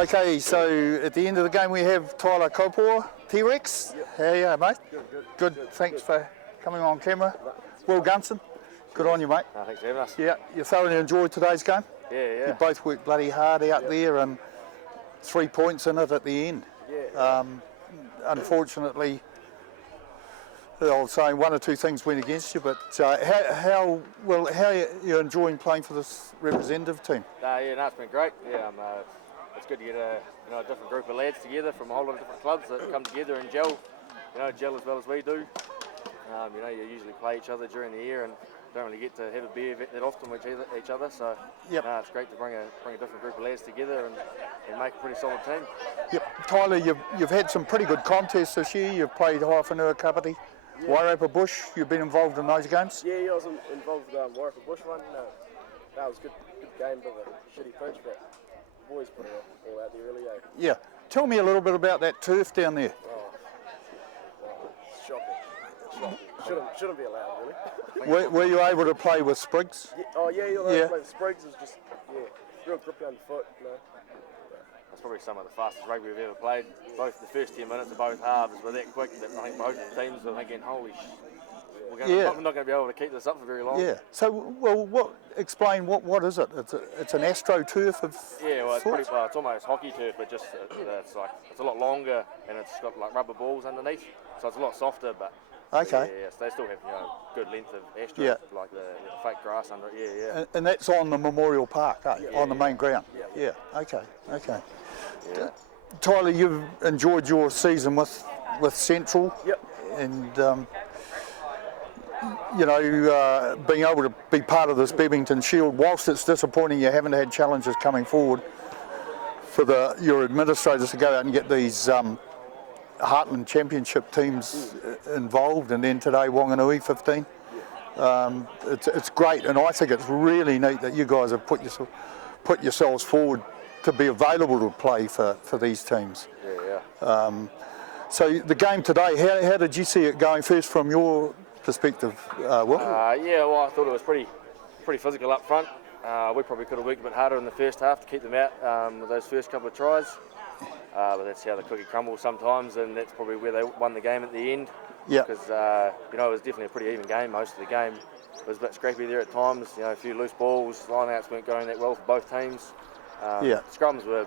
Okay, so at the end of the game we have Tyler Kopua, T-Rex. Yep. How are you, mate? Good. Thanks for coming on camera. Will Gunson, good on you, mate. Thanks for having us. Yeah, you thoroughly enjoyed today's game? Yeah. You both worked bloody hard out there and 3 points in it at the end. Yeah. Unfortunately, I was saying one or two things went against you, but how are you enjoying playing for this representative team? It's been great. It's good to get a different group of lads together from a whole lot of different clubs that come together and gel as well as we do. You usually play each other during the year and don't really get to have a beer that often with each other. So it's great to bring a different group of lads together and make a pretty solid team. Yep, Tyler, you've had some pretty good contests this year. You've played Hawhawhenua Kapiti, Wairarapa Bush. You've been involved in those games. Yeah, I was involved with the Wairarapa Bush one. That was a good game, but a shitty pitch, but the boys put it all out there really. Yeah, tell me a little bit about that turf down there. It's shocking. Shouldn't be allowed, really. Were you able to play with Sprigs? Yeah. Like Sprigs was just real grippy underfoot. That's probably some of the fastest rugby we've ever played. Both the first 10 minutes of both halves were that quick that I think both teams were thinking, holy we're not going to be able to keep this up for very long. Yeah. So, explain what is it? It's an AstroTurf of. Yeah, well, it's almost hockey turf, but just it's a lot longer and it's got like rubber balls underneath, so it's a lot softer. But okay. Yeah, so they still have good length of Astro, like the fake grass under it. Yeah. And that's on the Memorial Park, on the main ground. Yeah. Okay. Yeah. Tyler, you've enjoyed your season with Central. Yep. And being able to be part of this Bebbington Sheild, whilst it's disappointing you haven't had challenges coming forward for your administrators to go out and get these Heartland Championship teams involved, and then today Wanganui 15. It's great, and I think it's really neat that you guys have put yourselves forward to be available to play for these teams. Yeah. So the game today, how did you see it going first from your perspective, Will? I thought it was pretty physical up front. We probably could have worked a bit harder in the first half to keep them out with those first couple of tries. But that's how the cookie crumbles sometimes, and that's probably where they won the game at the end. Yeah. Because it was definitely a pretty even game most of the game. It was a bit scrappy there at times. A few loose balls, line-outs weren't going that well for both teams. Scrums were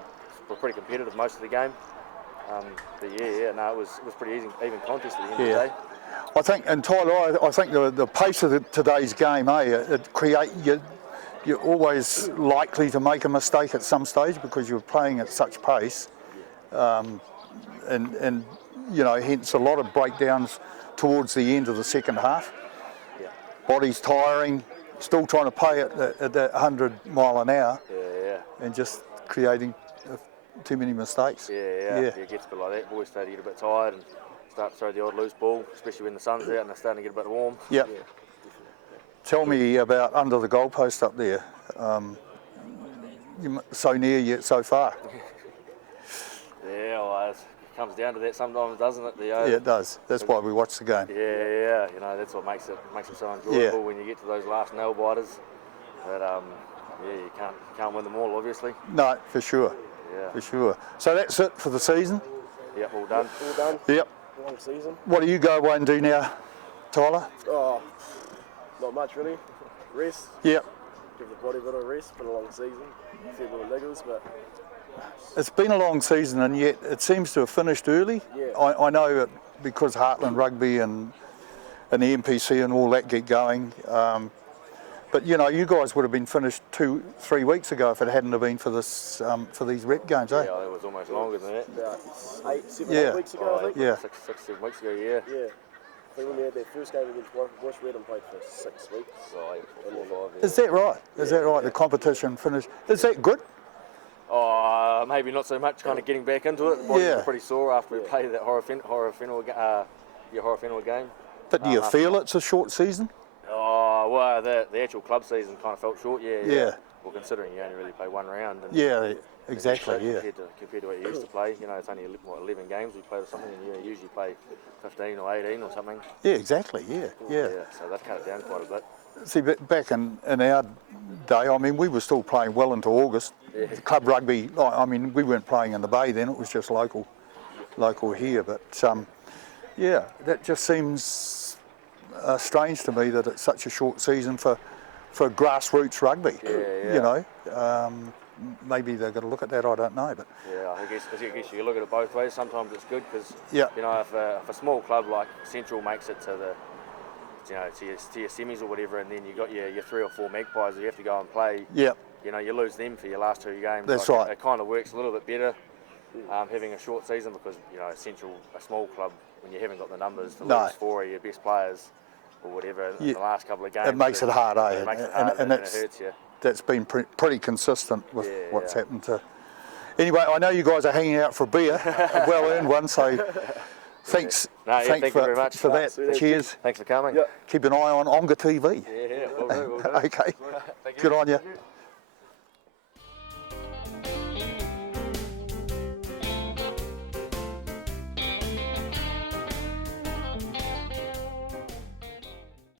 pretty competitive most of the game. It was pretty even contest at the end of the day. I think, and Tyler, I think the pace of today's game, you're always likely to make a mistake at some stage because you're playing at such pace, and hence a lot of breakdowns towards the end of the second half. Yeah. Body's tiring, still trying to play at that 100 mile an hour, and just creating too many mistakes. It gets a bit like that. Boys start to get a bit tired and start to throw the odd loose ball, especially when the sun's out and they're starting to get a bit warm. Yep. Yeah. Tell me about under the goalpost up there. You're so near yet so far. It comes down to that sometimes, doesn't it? Yeah, it does. That's why we watch the game. Yeah. That's what makes it so enjoyable when you get to those last nail biters. But you can't win them all, obviously. No, for sure. Yeah. For sure. So that's it for the season. Yep, all done. Yep. Long season. What do you go away and do now, Tyler? Not much really. Rest. Yep. Give the body a bit of rest. It's been a long season. A few little niggles, but it's been a long season, and yet it seems to have finished early. Yeah. I know it because Heartland Rugby and the NPC and all that get going. But you guys would have been finished 2-3 weeks ago if it hadn't have been for this for these rep games, eh? Yeah, it was almost longer than that. About 8 weeks ago, I think. Yeah. 6-7 weeks ago, yeah. Yeah. I think when we had that first game against Bush, we had them played for 6 weeks. Is that right? Is that right? The competition finished. Is that good? Maybe not so much. Kind of getting back into it. The body was pretty sore after we played that Hawhawhenua game. But do you feel it's a short season? Well, the actual club season kind of felt short, yeah. Well, considering you only really play one round. And exactly, Compared to what you used to play, it's only 11 games we play or something, and you usually play 15 or 18 or something. Yeah, exactly, yeah. So they've cut it down quite a bit. See, back in our day, I mean, we were still playing well into August. Yeah. Club rugby, I mean, we weren't playing in the Bay then, it was just local here. But yeah, that just seems strange to me that it's such a short season for grassroots rugby. Yeah. You know, maybe they're going to look at that, I don't know. But Yeah, I guess you can look at it both ways. Sometimes it's good because Yeah. you know if a small club like Central makes it to the to your semis or whatever, and then you got your 3 or 4 Magpies that you have to go and play. yeah, You know, you lose them for your last 2 games. That's like, right. It kind of works a little bit better having a short season because you know Central, a small club, when you haven't got the numbers to No. lose 4 of your best players or whatever in Yeah. the last couple of games, it makes it hard, eh? It makes it hard, and it hurts you. That's been pretty consistent with Yeah, what's yeah. happened to. Anyway, I know you guys are hanging out for a beer, a well-earned one. So thanks, No, yeah, thank you very much. for that. Sweet as. Cheers. Thanks for coming. Yeah. Keep an eye on Onga TV. Yeah, we'll do. Okay. Thank you. Good on you.